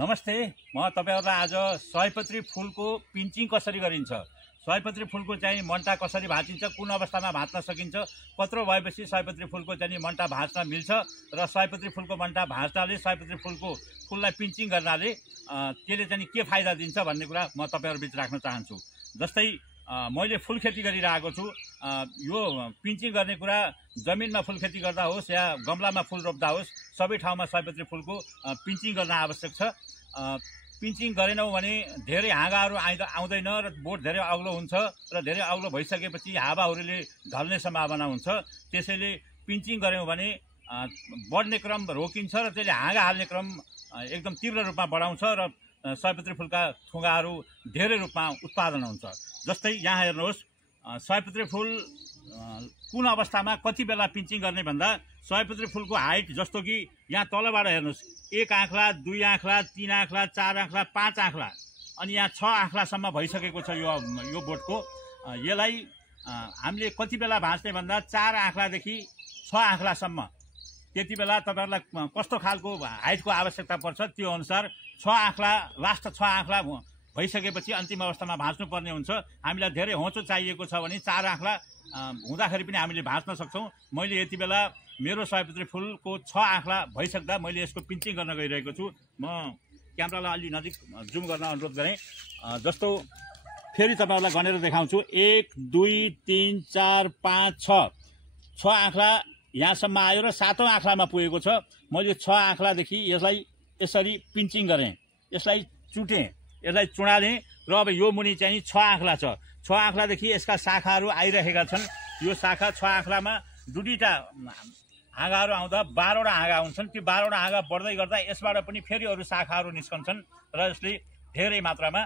नमस्ते, म तपाईहरुलाई आज सयपत्री फूलको पिन्चिङ कसरी गरिन्छ, सयपत्री फूलको चाहिँ मन्टा कसरी भाँचिन्छ, कुन अवस्थामा भाँच्न सकिन्छ, कत्रो भएपछि सयपत्री फूलको चाहिँ मन्टा भाँच्न मिल्छ र सयपत्री फूलको मन्टा भाँच्नाले सयपत्री फूललाई पिन्चिङ गर्नाले त्यसले चाहिँ के फाइदा दिन्छ भन्ने कुरा म तपाईहरु बीच राख्न चाहन्छु। जस्तै मैले फूल खेती गरिरहेको छु। यो पिन्चिङ गर्ने कुरा जमिनमा फूल खेती गर्दा होस् या गमलामा फूल रोप्दा होस्, सबै ठाउँमा सयपत्री फूलको पिन्चिङ गर्न आवश्यक छ। पिन्चिङ गरेनौं भने धेरै हाँगाहरू आउँदैन र बोट धेरै अग्लो हुन्छ र धेरै अग्लो भइसकेपछि हावाहुरीले ढल्ने सम्भावना हुन्छ। त्यसैले पिन्चिङ गर्यौं भने बढ्ने क्रम रोकिन्छ र त्यसले हाँगा हाल्ने क्रम एकदम तीव्र रूपमा बढाउँछ र सयपत्री फूलका थुङ्गाहरू धेरै रूपमा उत्पादन हुन्छ। जस्तै यहाँ हेर्नुहोस्, सयपत्री फूल कुन अवस्थामा कति बेला पिन्चिङ गर्ने भन्दा सयपत्री फूलको हाइट जस्तो कि यहाँ तलबाट हेर्नुहोस्, 1 आँखला, 2 आँखला, 3 आँखला, 4 आँखला, 5 आँखला अनि यहाँ 6 आँखलासम्म भइसकेको छ यो बोटको। यसलाई हामीले कति बेला भाँच्ने भन्दा 4 आँखलादेखि 6 आँखलासम्म, त्यति बेला तपाईहरुलाई कस्तो खालको हाइटको आवश्यकता पर्छ त्यो अनुसार 6 आँखला, लास्ट 6 आँखला भइसकेपछि अन्तिम अवस्थामा भाँच्नु पर्ने हुन्छ। हामीलाई धेरै होचो चाहिएको छ भने 4 आँखला हुँदाखेरि पनि हामीले भाँच्न सक्छौं। मैले यति बेला मेरो सयपत्री फूलको 6 आँखला भइसक्दा मैले यसको पिन्चिङ गर्न गइरहेको छु। म क्यामेरालाई अलि नजिक जुम गर्न अनुरोध गरेँ। जस्तो फेरि तपाईहरुलाई गनेर देखाउँछु। 1 2 3 4 5 6 आँखला यहाँसम्म आयो र 7औं आँखलामा पुगेको छ। मैले 6 आँखलादेखि यसलाई यसरी पिन्चिङ गरेँ, यसलाई चुटेँ, यसलाई चुडालेँ र अब यो मुनि चाहिँ 6 आँखला छ। 6 आँखलादेखि यसका शाखाहरू आइरहेका छन्। यो शाखा 6 आँखलामा दुईटा हाँगाहरू आउँदा 12 वटा हाँगा हुन्छन्। त्यो 12 वटा हाँगा बढ्दै गर्दा यसबाट पनि फेरि अरू शाखाहरू निस्कन्छन् र यसले धेरै मात्रामा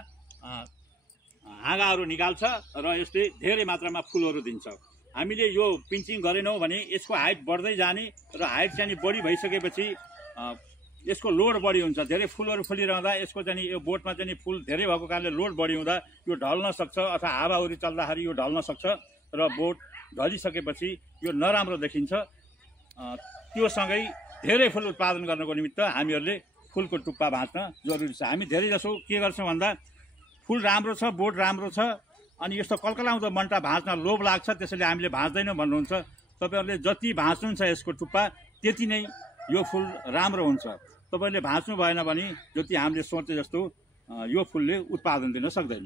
हाँगाहरू निकाल्छ र यसले धेरै मात्रामा फूलहरू दिन्छ। हामीले यो पिन्चिङ गरेनौं भने यसको हाइट बढ्दै जाने र हाइट चाहिँ बढी भइसकेपछि यसको लोड बढी हुन्छ। धेरै फूलहरू फुलिरहँदा यसको चाहिँ यो बोटमा चाहिँ फूल धेरै भएको कारणले लोड बढी हुँदा यो ढल्न सक्छ अथवा हावाहुरी चल्दाखेरि यो ढल्न सक्छ र बोट ढलिसकेपछि यो नराम्रो देखिन्छ। त्यो सँगै धेरै फूल उत्पादन गर्नको निमित्त हामीहरूले फूलको टुप्पा भाँच्न जरुरी छ। हामी धेरै जसो के गर्छौं भन्दा फूल राम्रो छ, बोट राम्रो छ अनि यस्तो कलकलाउँदो मन्टा भाँच्न लोभ लाग्छ, त्यसैले हामीले भाँच्दैनौँ भन्नुहुन्छ। तपाईहरुले जति भाँच्नुहुन्छ यसको टुप्पा त्यति नै यो फूल राम्रो हुन्छ। तपाईले भाँच्नु भएन भने जति हामीले सोचे जस्तो यो फूलले उत्पादन दिन सक्दैन।